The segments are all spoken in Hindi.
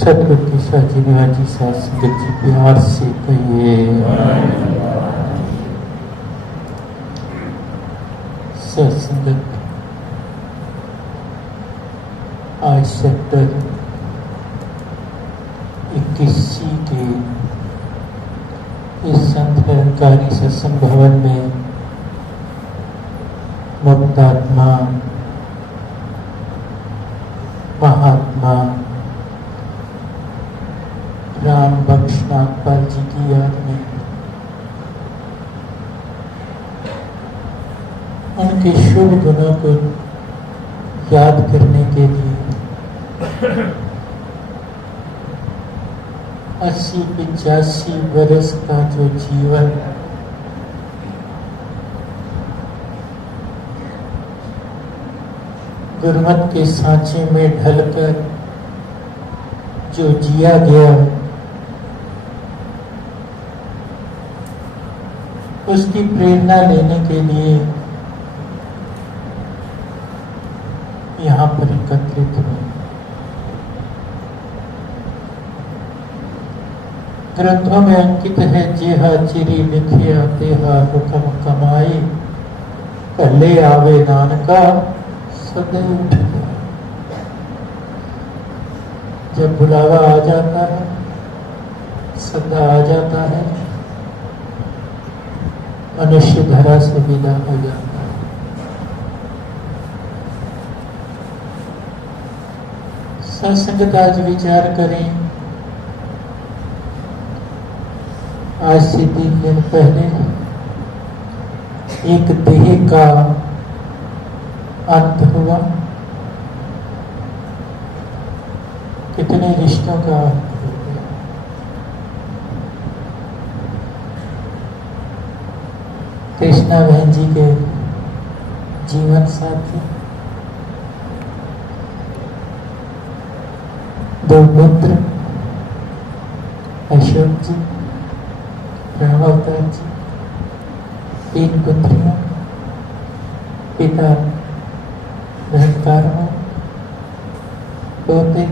सतगुरु की साची निवाजी साथ संगत जी प्यार से कहिए सत्संगत। आज सेक्टर 21 के इस संत निरंकारी सत्संग भवन में मुक्तात्मा महात्मा राम बख्श नागपाल जी की याद में उनके शुभ गुणों को याद करने के लिए 80-85 वर्ष का जो जीवन गुरमत के सांचे में ढलकर जो जिया गया, उसकी प्रेरणा लेने के लिए यहाँ पर एकत्रित हुए। ग्रंथों में अंकित है, जेहा चिरी लिखिया तेहा हुक्म कमाई, कले आवे नानका सदैव। जब बुलावा आ जाता है, सदा आ जाता है, मनुष्य धरा से विदा हो जाता है। सत्संग का आज विचार करें। आज से 3 दिन पहले एक देह का अंत हुआ, कितने रिश्तों का अंत हो गया। कृष्णा बहन जी के जीवन साथी, 2 पुत्र अशोक जी, रामावतार जी, 3 पुत्रियां, पिता निरंकार हो, पोते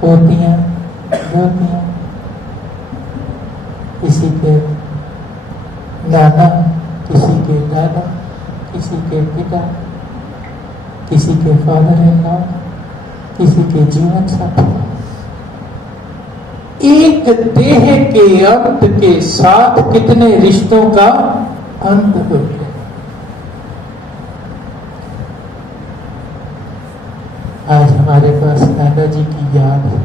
पोतियां दोतियां, किसी के नाना, किसी के दादा, किसी के पिता, किसी के फादर इन लॉ, किसी के जीवन साथी। एक देह के अंत के साथ कितने रिश्तों का अंत हो गया। आज हमारे पास दादाजी की याद है।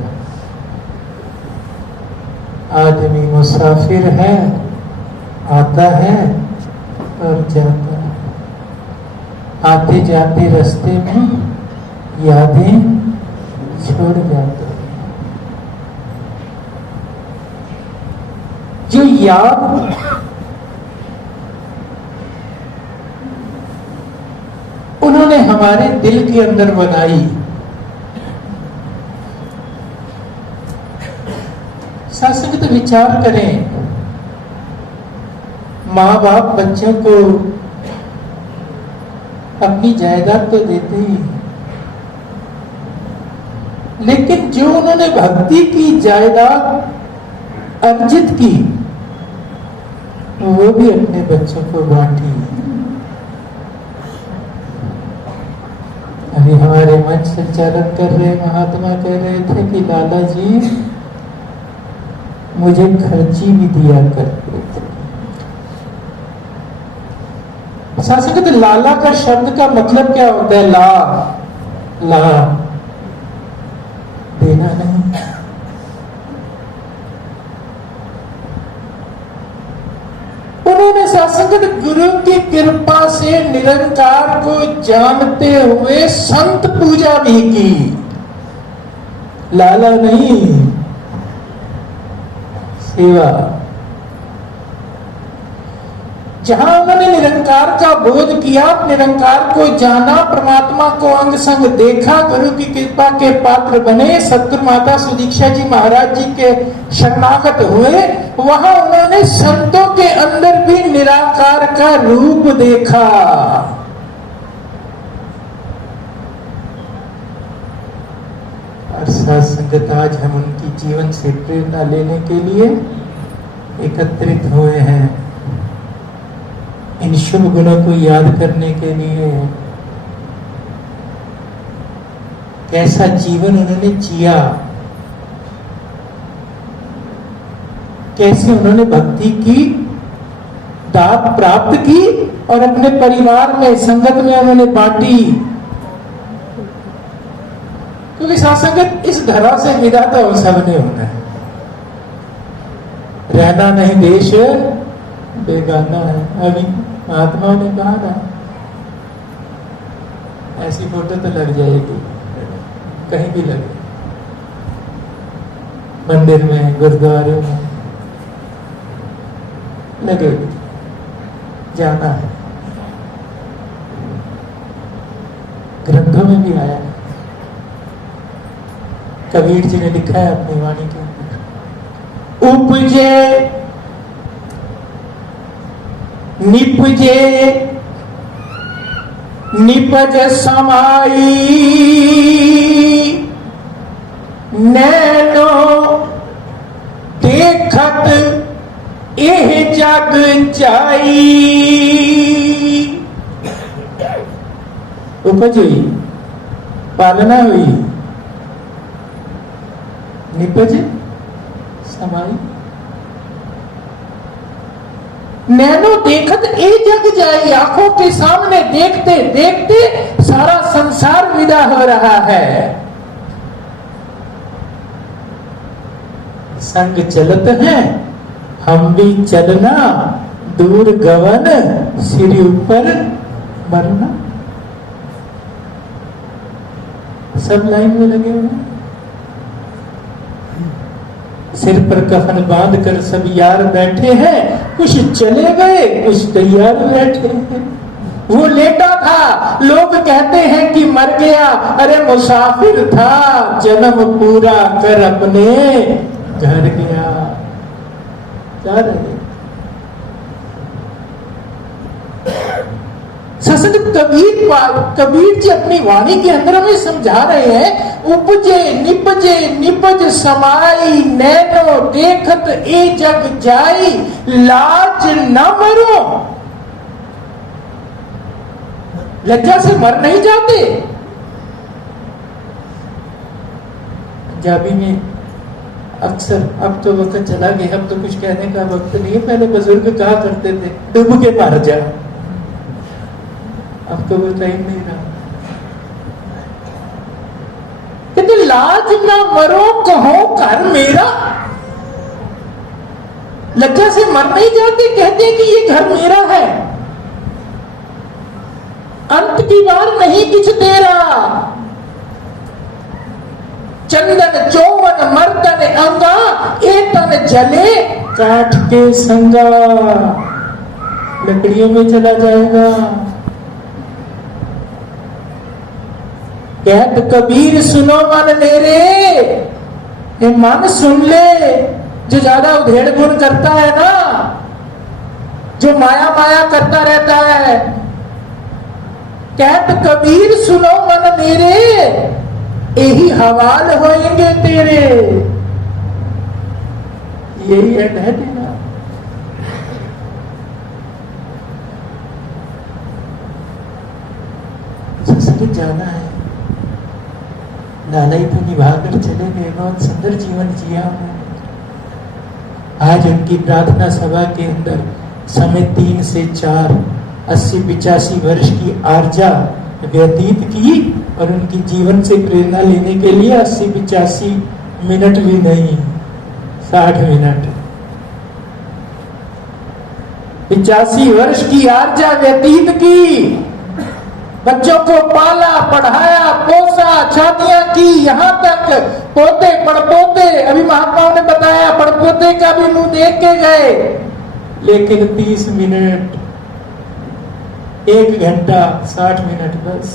आदमी मुसाफिर है, आता है और जाता है। आते जाते रास्ते में यादें छोड़ जाते हैं। जो याद उन्होंने हमारे दिल के अंदर बनाई, सत्संग तो विचार करें। माँ बाप बच्चों को अपनी जायदाद तो देते ही, लेकिन जो उन्होंने भक्ति की जायदाद अर्जित की, वो भी अपने बच्चों को बांटी। अभी हमारे मंच संचालन कर रहे महात्मा कह रहे थे कि लाला जी मुझे खर्ची भी दिया करते थे। शासक लाला का शब्द का मतलब क्या होता है? ला देना नहीं। उन्होंने शासक गुरु की कृपा से निरंकार को जानते हुए संत पूजा भी की। लाला नहीं, सेवा। जहां उन्होंने निरंकार का बोध किया, निरंकार को जाना, परमात्मा को अंग संग देखा, गुरु की कृपा के पात्र बने, सतगुरु माता सुदीक्षा जी महाराज जी के शरणागत हुए, वहां उन्होंने संतों के अंदर भी निराकार का रूप देखा। और साथ संगत आज हम उनकी जीवन से प्रेरणा लेने के लिए एकत्रित हुए हैं, इन शुभ गुणों को याद करने के लिए। कैसा जीवन उन्होंने जिया, कैसे उन्होंने भक्ति की दात प्राप्त की और अपने परिवार में संगत में उन्होंने बांटी। क्योंकि सत्संगत इस धरा से विदा तो हम सबने होना है, रहना नहीं देश बेगाना है। अभी महात्मा ने कहा ना, ऐसी फोटो तो लग जाएगी कहीं भी लगे, मंदिर में गुरुद्वारे में लगेगी, जाना है। ग्रंथों में भी आया है, कबीर जी ने लिखा है अपनी वाणी के अंदर, उपजे निपजे निपज समाई नैनो देखत एह जग जाई। उपज हुई, पालना हुई, निपज समाई नैनो देखत ए जग जाई। आंखों के सामने देखते देखते सारा संसार विदा हो रहा है। संग चलत है हम भी चलना, दूर गवन सिर ऊपर मरना। सब लाइन में लगे हुए हैं, सिर पर कफन बांध कर सब यार बैठे हैं, कुछ चले गए कुछ तैयार बैठे हैं। वो लेटा था, लोग कहते हैं कि मर गया, अरे मुसाफिर था, जन्म पूरा कर अपने घर गया। जा रहे सत्संग कबीर जी अपनी वाणी के अंदर हमें समझा रहे हैं, उपजे निपज समाई नैनो देखत ए जग जाई, लाज न मरो। लज्जा से मर नहीं जाते। पंजाबी में अक्सर, अब तो वक्त चला गया, अब तो कुछ कहने का वक्त नहीं है, पहले बुजुर्ग कहा करते थे डूब के मर जा। अब तो वो टाइम नहीं रहा। कहते लाज ना मरो कहो घर मेरा। लज्जा से मर नहीं जाते, कहते कि ये घर मेरा है, अंत की बार नहीं किछ तेरा। चंदन चौवन मर्दन अंगा, ए तन जले काठ के संगा। लकड़ियों में चला जाएगा। कहत कबीर सुनो मन मेरे, ये मन सुन ले। जो ज्यादा उधेड़ गुण करता है ना, जो माया माया करता रहता है, कहत कबीर सुनो मन मेरे, यही हवाल होएंगे तेरे। यही एंड है तेरा। सत्संग जाना है, लालई तो निभा कर चले गए, बहुत सुंदर जीवन जिया है। आज उनकी प्रार्थना सभा के अंदर समय 3 से 4 80-85 वर्ष की आर्जा व्यतीत की, और उनकी जीवन से प्रेरणा लेने के लिए 80-85 मिनट भी नहीं, 60 मिनट, 85 वर्ष की आर्जा व्यतीत की। बच्चों को पाला, पढ़ाया, पोसा, शादियां की, यहाँ तक पोते पड़पोते, अभी महात्माओं ने बताया पड़पोते का भी मुंह देख के गए। लेकिन 30 मिनट, 1 घंटा 60 मिनट बस।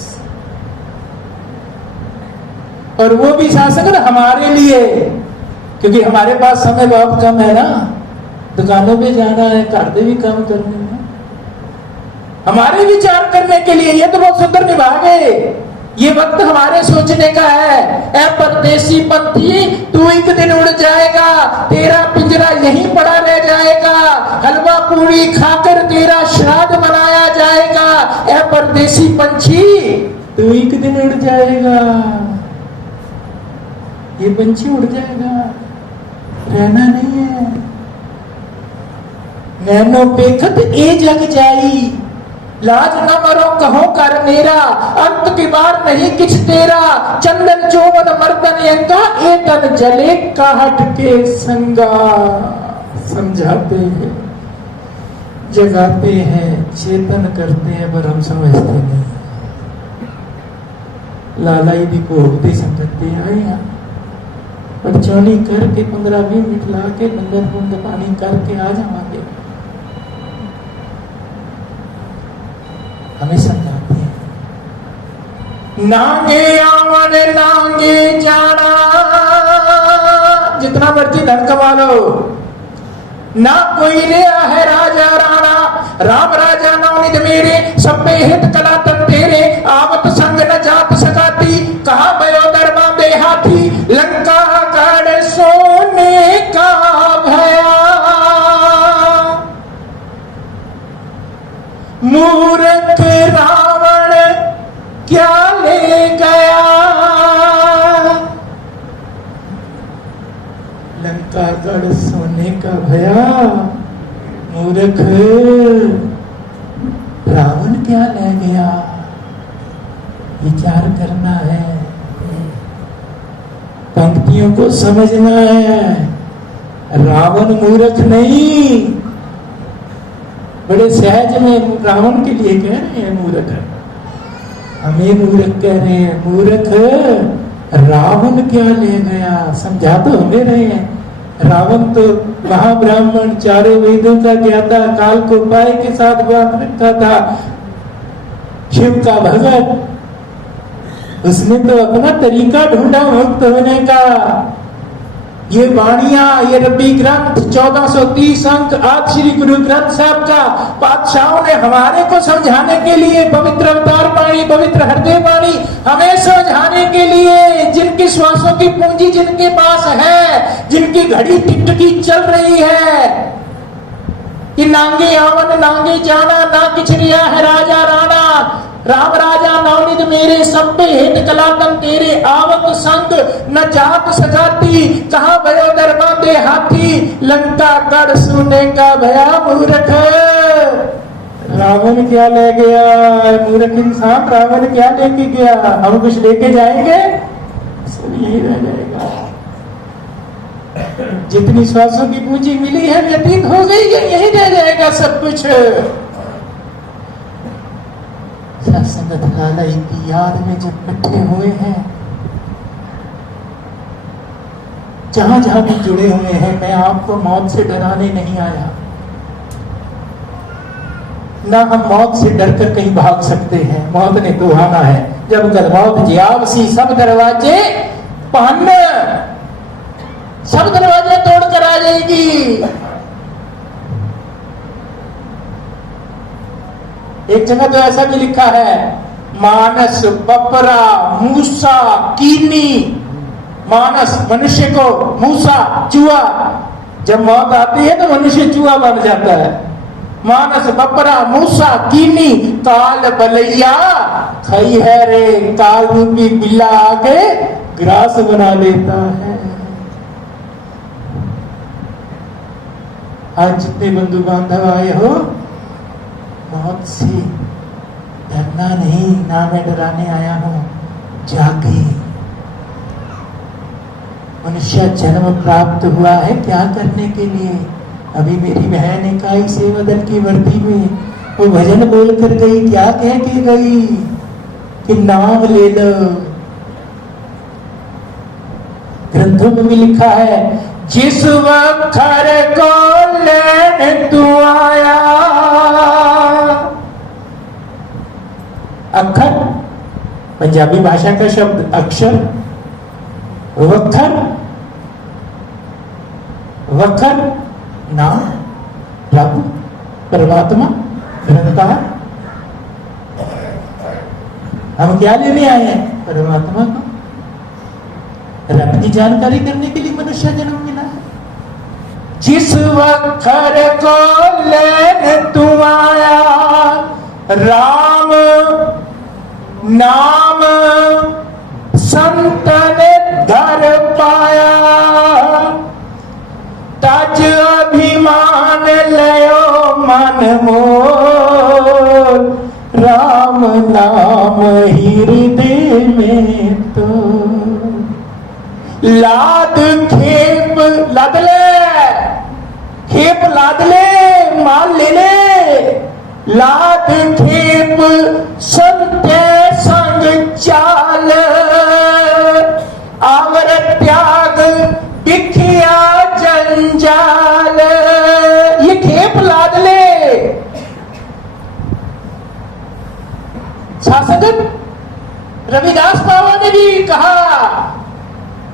और वो भी शासक हमारे लिए, क्योंकि हमारे पास समय बहुत कम है ना, दुकानों पे जाना है, घर पे भी काम करने हैं, हमारे विचार करने के लिए। ये तो बहुत सुंदर निभा गए। ये वक्त हमारे सोचने का है। ऐ परदेसी पंथी, तू एक दिन उड़ जाएगा, तेरा पिंजरा यहीं पड़ा रह जाएगा, हलवा पूरी खाकर तेरा श्राद्ध मनाया जाएगा। ऐ परदेसी पंछी, तू एक दिन उड़ जाएगा। ये पंछी उड़ जाएगा, रहना नहीं है। नैनो पेखत ए जग जाई, लाज न मरो कहो कर मेरा, अंत की बार नहीं किछ तेरा। चंदन चोवन मर्दन यंगा, ए तन जले काहट के संगा। समझाते हैं, जगाते हैं, चेतन करते हैं, पर हम समझते नहीं। लालाई दी को उपदेश करते आए यहाँ पर चौनी करके 15-20 मिनट ला के बंदर बूंद पानी करके आ जावांगे। हमें समझाते हैं नांगे आवन नांगे जाना, जितना मर्जी धन कमा लो, ना कोई लिया है राजा राणा। राम राजा नवनिध मेरे, सब में हित कला तन तेरे। आवत संग न जात सगाती, कहा भयो दरमा बेहाथी। लंका गढ़ सोने का भया, मूर्ख रावण क्या ले गया। लंका गढ़ सोने का भया, मूर्ख रावण क्या ले गया। विचार करना है, पंक्तियों को समझना है। रावण मूर्ख नहीं, बड़े सहज में रावण के लिए कह रहे हैं मूर्ख, हमें मूर्ख कह रहे हैं। मूर्ख रावण क्या ले गया, समझा तो हमें रहे हैं। रावण तो महाब्राह्मण, चारों वेदों का ज्ञाता, काल को उपाय के साथ बात रखता था, शिव का भगत। उसने तो अपना तरीका ढूंढा मुक्त होने का। ये वाणियां, ये रबी ग्रंथ 1430 अंक आज श्री गुरु ग्रंथ साहब का पातशाहों ने हमारे को समझाने के लिए, पवित्र अवतार वाणी, पवित्र हृदय वाणी हमें समझाने के लिए, जिनकी श्वासों की पूंजी जिनके पास है, जिनकी घड़ी टिकटकी चल रही है, कि नांगे आवन नांगे जाना, ना किछ रिया है राजा राणा। राम राजा नवनिध मेरे, सब पे हित कलातन तेरे। आवत संग न जात सजाती, कहा भयो दरमा दे हाथी। लंका गढ़ सोने का भया, मूर्ख रावण क्या ले गया। मूर्ख इंसान रावण क्या लेके गया। हम कुछ लेके जाएंगे, सब यही रह जाएगा। जितनी श्वासों की पूंजी मिली है व्यतीत हो गई है, यही रह जाएगा सब कुछ। संगत लालाई की याद में जब इकट्ठे हुए हैं, जहां जहां भी जुड़े हुए हैं, मैं आपको मौत से डराने नहीं आया, ना हम मौत से डरकर कहीं भाग सकते हैं। मौत ने तो आना है, जब कर मौत जियावसी सब दरवाजे पान, सब दरवाजे तोड़कर आ जाएगी। एक जगह तो ऐसा भी लिखा है, मानस बपरा मूसा कीनी। मानस मनुष्य को, मूसा चूहा। जब मौत आती है तो मनुष्य चूहा बन जाता है। मानस बपरा मूसा कीनी, काल बलैया खई है रे। काल रूपी बिल्ला आके ग्रास बना लेता है। आज जितने बंधु बांधव आए हो, मौत से डरना नहीं, ना मैं डराने आया हूं। जागे, मनुष्य जन्म प्राप्त हुआ है क्या करने के लिए। अभी मेरी बहन इकाई सेवादल की वर्दी में वो भजन बोल कर गई, क्या कह के गई कि नाम ले लो। ग्रंथों में भी लिखा है, जिस वखर को लेने तू आया। अक्षर पंजाबी भाषा का शब्द अक्षर, वखर, वखर नाम, रब, परमात्मा, निरंकार। हम क्या लेने आए हैं? परमात्मा को। रब की जानकारी करने के लिए मनुष्य जन्म मिला है। जिस वखर को लेन तू आया, राम नाम संतन धर पाया, तज अभिमान लयो मन मोर, राम नाम हृदय में तो। लाद खेप लाद ले, खेप लाद ले, माल ले ले, लाद खेप सत्य संग चाल, आवर त्याग बिखिया जंजाल। ये खेप लाद ले। शासक रविदास बाबा ने भी कहा,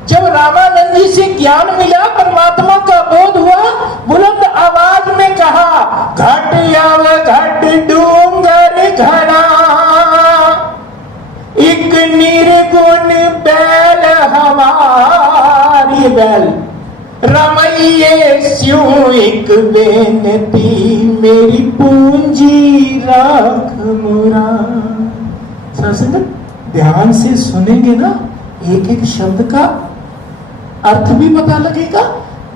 जब रामानंद जी से ज्ञान मिला, परमात्मा का बोध हुआ, बुलंद आवाज में कहा, घट आव घट डूंगर घना, एक निर्गुण बैल हमारी बैल, रमैये स्यों एक बेनती, मेरी पूंजी राख मुरा। ध्यान से सुनेंगे ना, एक एक शब्द का अर्थ भी पता लगेगा,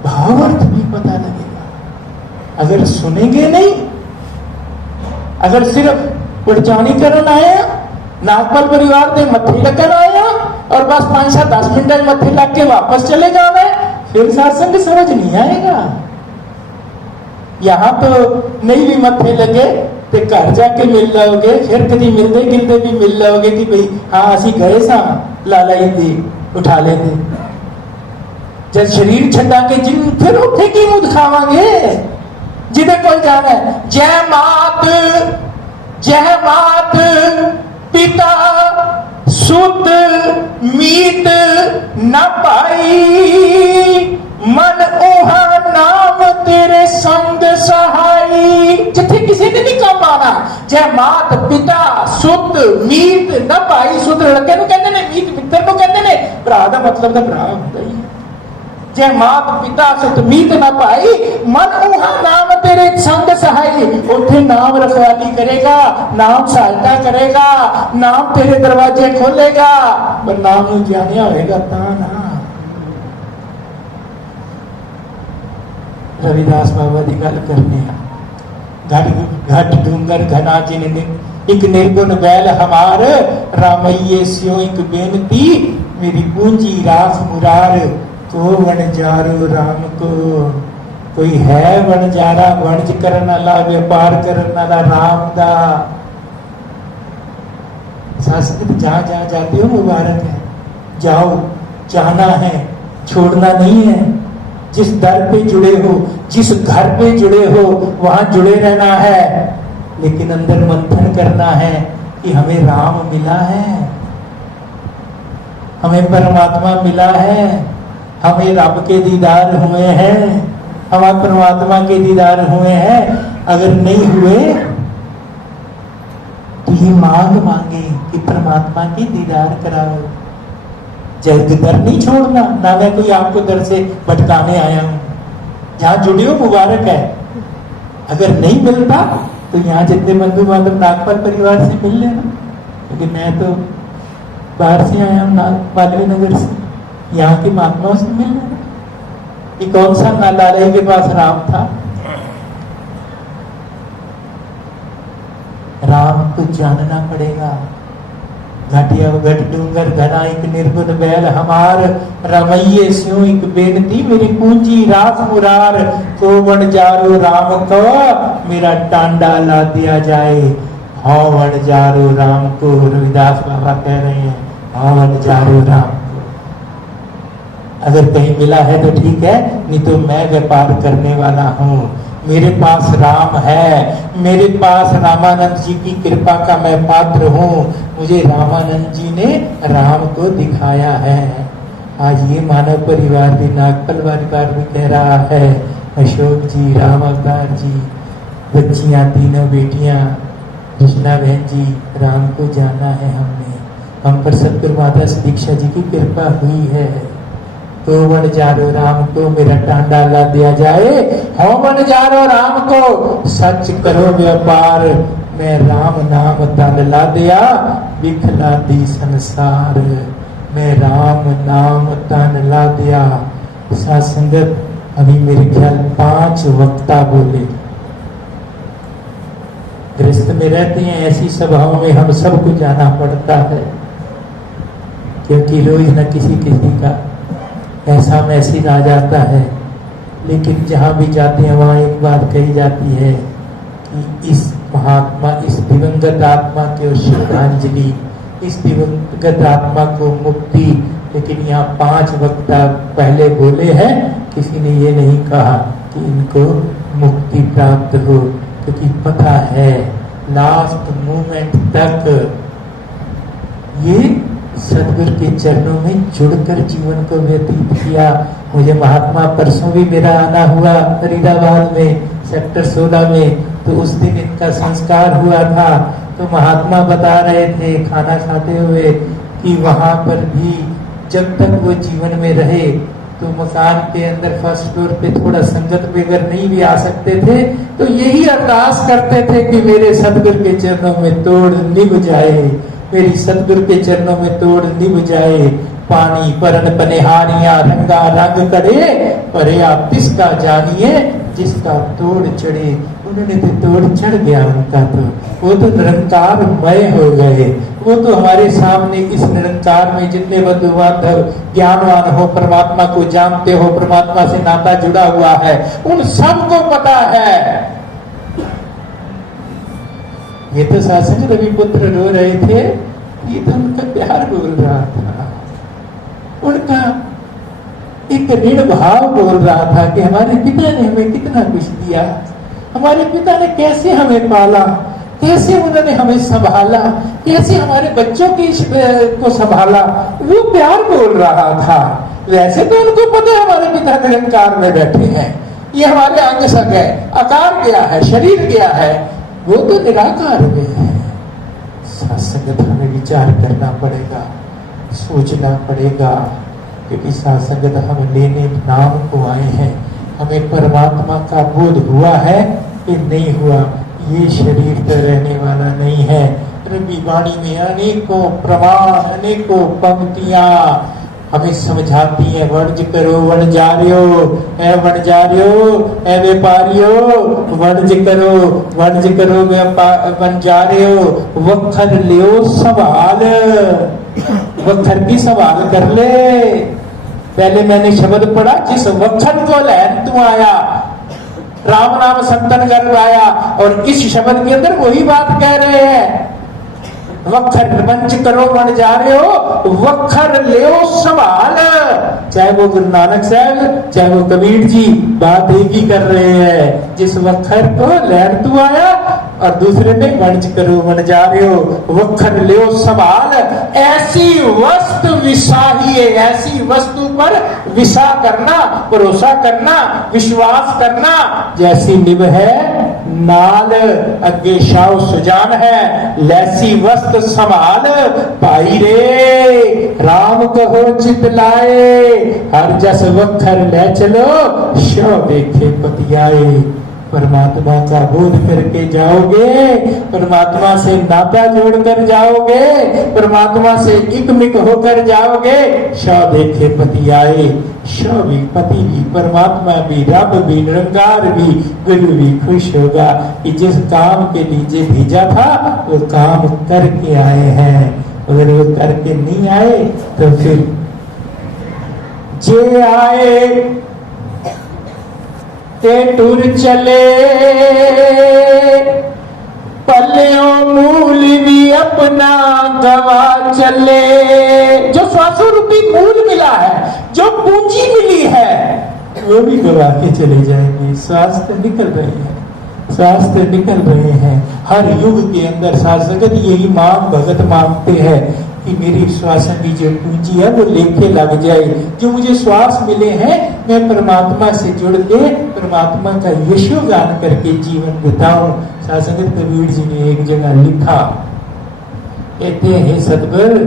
भाव अर्थ भी पता लगेगा। अगर सुनेंगे नहीं, अगर सिर्फ उड़चानीकरण आया, नागपाल परिवार के मत्थे लगन आया और बस 5-10 मिनट मत्थे लग के वापस चले जावे, फिर सत्संग समझ नहीं आएगा। यहां तो नहीं भी मत्थे लगे तो घर जाके मिल लोगे, फिर कभी मिलते गिलते भी मिल लोगे कि भाई हाँ असी गए सा लाला जी उठा लेते। जब शरीर छड्डा के जिन फिर उठे की मुंह दिखावांगे जिदे कोल जाना है। जय मात पिता सुत मीत न पाई, मन ओहा नाम तेरे संग सहाई। जिथे किसी ने नहीं काम आना, जय मात पिता सुत मीत न पाई। सुत लड़के को कहते ने, मीत मित्र को कहते ने, भरा का मतलब तो भरा होता ही। जय मात पिता सुत मीत न पाई, मन उहा नाम तेरे संग सहाई। उठे नाम रखवाली करेगा, नाम सहायता करेगा, नाम तेरे दरवाजे खोलेगा, पर नाम ज्ञानिया होएगा ता ना। रविदास बाबा की गल करने, घट घट डूंगर घना जिन एक निर्गुण बैल हमार, रामैये स्यों एक बेनती, मेरी पूंजी रास मुरार, को वणजारो राम को। कोई है वणजारा, वणज करने वाला, व्यापार करने वाला राम दा। संस्कृत जहां जहां जाते हो मुबारक है, जाओ, जाना है, छोड़ना नहीं है। जिस दर पे जुड़े हो, जिस घर पे जुड़े हो, वहां जुड़े रहना है, लेकिन अंदर मंथन करना है कि हमें राम मिला है, हमें परमात्मा मिला है, हमें रब के दीदार हुए हैं, हम परमात्मा के दीदार हुए हैं। अगर नहीं हुए तो ये मांगे कि परमात्मा की दीदार कराओ। जग दर नहीं छोड़ना, ना मैं कोई आपको दर से भटकाने आया हूं। जहां जुड़े हो मुबारक है। अगर नहीं मिलता तो यहाँ जितने बंधु बांधव नागपाल परिवार से मिल लेना, क्योंकि मैं तो बाहर से आया हूँ, मालवीय नगर से। यहाँ के महात्माओं से मिल लेना कि कौन सा नालालय के पास राम था। राम को जानना पड़ेगा। घटिया घट डूंगर घना एक निर्गुण बैल हमार, रमैये स्यों एक बेनती, मेरी पूंजी रास मुरार, को वणजारो राम को, मेरा टांडा ला दिया जाए। हाँ वणजारो राम को, रविदास बाबा कह रहे हैं, हाँ वणजारो राम को। अगर कहीं मिला है तो ठीक है, नहीं तो मैं व्यापार करने वाला हूँ। मेरे पास राम है, मेरे पास रामानंद जी की कृपा का मैं पात्र हूँ। मुझे रामानंद जी ने राम को दिखाया है। आज ये मानव परिवार भी, नागपाल परिवार भी कह रहा है, अशोक जी, राम अवतार जी, बच्चियां, तीनों बेटियां, कृष्णा बहन जी, राम को जाना है हमने। हम पर सतगुरु माता श्री दीक्षा जी की कृपा हुई है। तो वन जारो राम को मेरा टांडा ला दिया जाए, हो वन जारो राम को सच करो व्यापार, मैं राम नाम तन ला दिया बिखला दी संसार, मैं राम नाम तन ला दिया। साथ संगत अभी मेरे ख्याल 5 वक्ता बोले। गृहस्थ में रहते हैं, ऐसी सभाओं में हम सबको जाना पड़ता है, क्योंकि रोज न किसी का ऐसा मैसेज आ जाता है। लेकिन जहां भी जाते हैं वहां एक बात कही जाती है कि इस महात्मा, इस दिवंगत आत्मा को श्रद्धांजलि, इस दिवंगत आत्मा को मुक्ति। लेकिन यहाँ 5 वक्ता पहले बोले हैं, किसी ने ये नहीं कहा कि इनको मुक्ति प्राप्त हो, क्योंकि पता है लास्ट मोमेंट तक ये सतगुरु के चरणों में जुड़कर जीवन को व्यतीत किया। मुझे महात्मा परसों भी मेरा आना हुआ फरीदाबाद में सेक्टर 16 में, तो उस दिन इनका संस्कार हुआ था। तो महात्मा बता रहे थे खाना खाते हुए कि वहां पर भी जब तक वो जीवन में रहे तो मकान के अंदर फर्स्ट फ्लोर पे थोड़ा संगत बगैर नहीं भी आ सकते थे, तो यही अरदास करते थे कि मेरे सतगुरु के चरणों में तोड़ निभ जाए, मेरी सतगुरु के चरणों में तोड़ निभ जाए। पानी परन पनिहारियां रंगा रंग करे, परे आप तिसका जानिए जिसका तोड़ चढ़े। उन्होंने तो तोड़ चढ़ गया उनका, तो वो तो निरंकार मय हो गए। वो तो हमारे सामने इस निरंकार में जितने बंधु बांधव ज्ञानवान हो, परमात्मा को जानते हो, परमात्मा से नाता जुड़ा हुआ है, उन सबको पता है। ये तो शासन रवि पुत्र रो रहे थे, ये तो उनका प्यार बोल रहा था, उनका एक ऋण भाव बोल रहा था कि हमारे पिता ने हमें कितना कुछ दिया, हमारे पिता ने कैसे हमें पाला, कैसे उन्होंने हमें संभाला, कैसे हमारे बच्चों की को संभाला। वो प्यार बोल रहा था। वैसे तो उनको पता है हमारे पिता निरंकार में बैठे हैं, ये हमारे अंग संग है, आकार गया है, शरीर गया है, वो तो निराकार में है। सत्संगत हमें विचार करना पड़ेगा, सोचना पड़ेगा, क्योंकि सत्संगत हम लेने नाम को आए हैं। हमें परमात्मा का बोध हुआ है कि नहीं हुआ, ये शरीर तो रहने वाला नहीं है। रवि वाणी में अनेकों प्रमाण, अनेकों पंक्तियां हमें समझाती है। वर्ज करो वणजारियो, ए वणजारियो, ए व्यापारियो, वर्ज करो वणजारियो, वखर लियो संभाल, वखर की संभाल कर ले। पहले मैंने शब्द पढ़ा, जिस वखर को लहन तू आया, राम नाम संतन कर आया, और इस शब्द के अंदर वही बात कह रहे हैं। वखर मंच करो बन जा रहे हो, वखर ले संभाल। चाहे वो गुरु नानक साहब, चाहे वो कबीर जी, बात एक ही कर रहे हैं। जिस वखर को लहर तू आया, और दूसरे ने मंच करो बन जा रहे हो, वखर ले संभाल। ऐसी वस्तु विसाहिए, ऐसी वस्तु पर विसा करना, भरोसा करना, विश्वास करना, जैसी निभ है नाल अगे शाव सुजान है, लैसी वस्त संभाल पाई रे। राम कहो चित लाए, हर जस वखर ले चलो, शव देखे पतियाए। परमात्मा का बोध करके जाओगे, परमात्मा से नाता जोड़कर जाओगे, परमात्मा से एकमिक होकर जाओगे, शव देखे पति आए। शव भी, पति भी, परमात्मा भी, रब भी, निरंकार भी, गुरु भी खुश होगा कि जिस काम के लिए भेजा था वो काम करके आए हैं। अगर वो करके नहीं आए तो फिर जे आए ते टुर चले, पल्यों मूल भी अपना गवा चले। जो श्वासों रूपी मूल मिला है, जो पूंजी मिली है, वो भी गवा के चले जाएंगे। स्वास्थ्य निकल रहे हैं, स्वास्थ्य निकल रहे हैं। हर युग के अंदर साधक यही मांग भगत मांगते हैं कि मेरी श्वासन की जो पूंजी है वो लेके लग जाए। जो मुझे श्वास मिले हैं, मैं परमात्मा से जुड़ के परमात्मा का यशो गान करके जीवन बिताऊं। शासक कबीर जी ने एक जगह लिखा, कहते हैं सतगुरु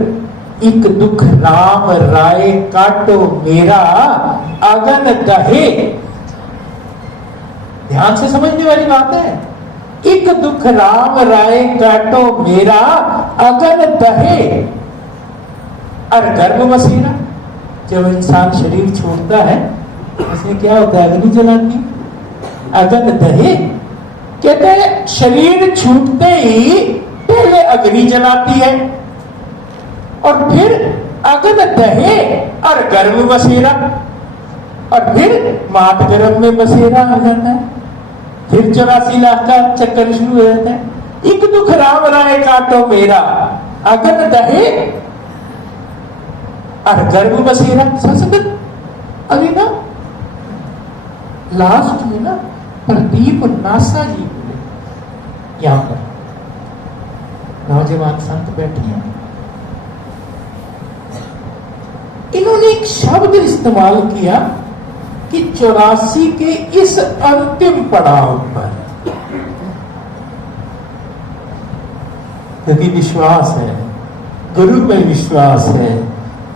एक दुख राम राय काटो मेरा अगन दहे। ध्यान से समझने वाली बात है। एक दुख राम राय काटो मेरा अगन दहे और गर्भ बसेरा। जब इंसान शरीर छोड़ता है उसमें क्या होता है? अग्नि जलाती। अगन दहे कहते हैं शरीर छूटते ही पहले अग्नि जलाती है और फिर अगन दहे और गर्भ बसेरा और फिर मात गर्भ में बसेरा आ जाता है। फिर 84 लाख का चक्कर शुरू हो जाता है। एक दुख राम राय काटो मेरा अगन दहे और गर्भ बसेरा। संस्कृत अभी ना लास्ट में ना प्रदीप नासा जी बोले, यहां पर नौजवान संत बैठे हैं, इन्होंने एक शब्द इस्तेमाल किया कि 84 के इस अंतिम पड़ाव पर, क्योंकि विश्वास है, गुरु पे विश्वास है,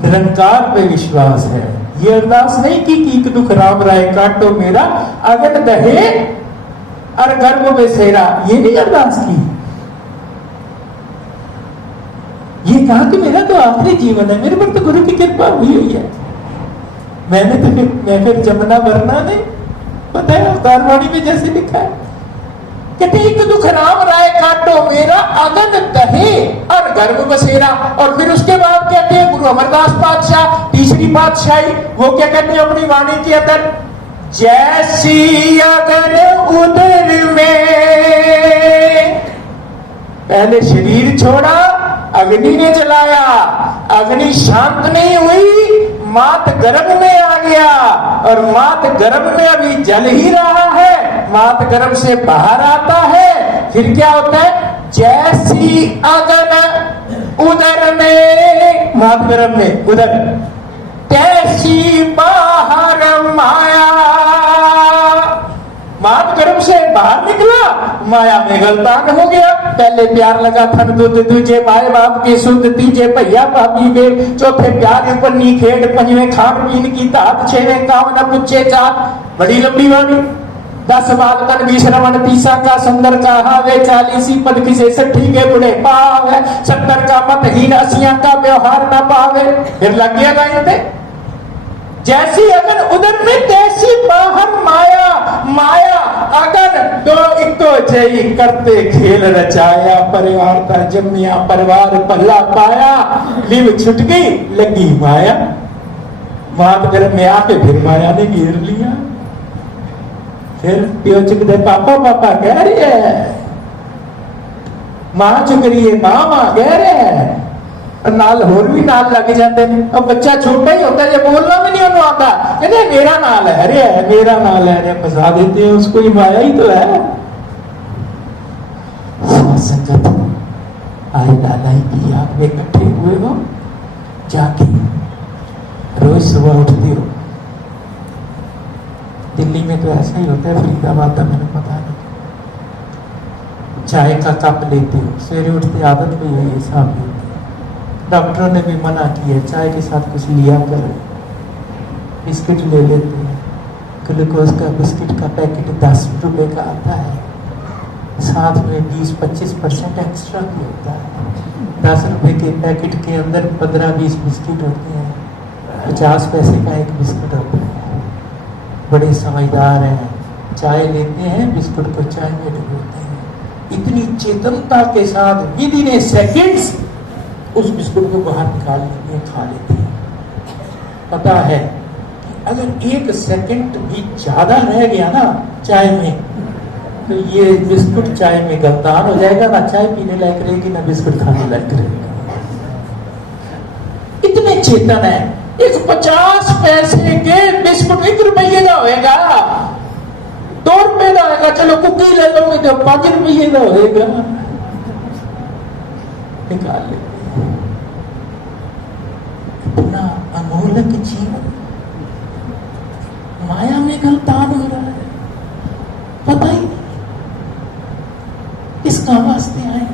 निरंकार पे विश्वास है। ये अरदास नहीं की कि एक दुख राम राय काटो मेरा अगन दहे और गर्भ बसेरा, ये नहीं अरदास की। ये कहा कि मेरा तो आखिरी जीवन है, मेरे पर तो गुरु की कृपा हुई है। मैंने तो मैं फिर जमुना वरना नहीं, पता है अवतार वाणी में जैसे लिखा है, कहते एक दुख राम राय काटो मेरा अगन दहे और गर्भ बसेरा। और फिर उसके बाद कहते हैं गुरु अमरदास पातशाह, तीसरी पातशाही, वो क्या कहते हैं अपनी वाणी के अंदर, जैसी अगन उदर में, पहले शरीर छोड़ा, अग्नि ने जलाया, अग्नि शांत नहीं हुई, मात गर्भ में आ गया और मात गर्भ में अभी जल ही रहा है, मात गर्भ से बाहर आता है, फिर क्या होता है, जैसी अगन उदर में, मात गर्भ में उदर, तैसी बाहर माया, मात गर्भ से बाहर निकला, माया में गलतान हो गया। पहले प्यार लगा थन दूध, दूजे माए बाप की सुध, तीजे भैया भाभी बे, चौथे प्यार ऊपर नी खेड़, पंजवें खान पीन की तात, छेवें काम न पुच्छे चात। बड़ी लंबी वाली। 10 बाल तन 20 श्रवण, 30 का सुंदर का हावे, 40 पद किसे 60 के बुढ़े पावे, 70 का मतहीन 80 का व्यवहार न पावे। फिर लग गया लाइन पे, जैसी अगन उदर में तैसी बाहर माया, माया अगन दो इको जई करते खेल रचाया, परिवार का जमिया परिवार पल्ला पाया, लिव छुट गई लगी माया, मात गर्भ में आके फिर माया ने घेर लिया। फिर प्यो चुक दे पापा पापा कह रही है, मां चुक रही है मां कह रहे हैं, नाल होर भी नाल लग जाते हैं। और बच्चा छोटा ही होता है, जब बोलना भी नहीं उन्हें आता, कहते मेरा नाल है, अरे है मेरा नाल है, अरे फंसा देते हैं उसको, ही माया ही तो है। संगत आए लाला की आप में इकट्ठे हुए हो, जाके रोज सुबह उठती हो। दिल्ली में तो ऐसा ही होता है, फरीदाबाद का मैंने पता नहीं, चाय का कप लेते हो, सवेरे उठते आदत भी है साहब। डॉक्टरों ने भी मना किया चाय के साथ कुछ लिया करो, बिस्किट ले लेते हैं, ग्लूकोज का बिस्किट का पैकेट 10 रुपए का आता है, साथ में 20-25% एक्स्ट्रा भी होता है। 10 रुपए के पैकेट के अंदर 15-20 बिस्किट होते हैं, 50 पैसे का एक बिस्किट होता है। बड़े समझदार हैं, चाय लेते हैं, बिस्कुट को चाय में डुबोते हैं, इतनी चेतनता के साथ विद इन ए सेकेंड्स उस बिस्कुट को बाहर निकाल लेते हैं, खा लेते हैं। पता है कि अगर 1 सेकंड भी ज्यादा रह गया ना चाय में, तो ये बिस्कुट चाय में गलतान हो जाएगा, ना चाय पीने लायक रहेगी ना बिस्कुट खाने लायक रहेगी। इतने चेतन है। एक 50 पैसे के बिस्कुट 1 रुपये का होएगा, 2 रुपये का होएगा, चलो कुकी ले लोगे तो 5 रुपये का होएगा, निकाल ले। इतना अमोलक जीवन माया में गलतान हो रहा है, पता ही नहीं। इस काम वास्ते आए।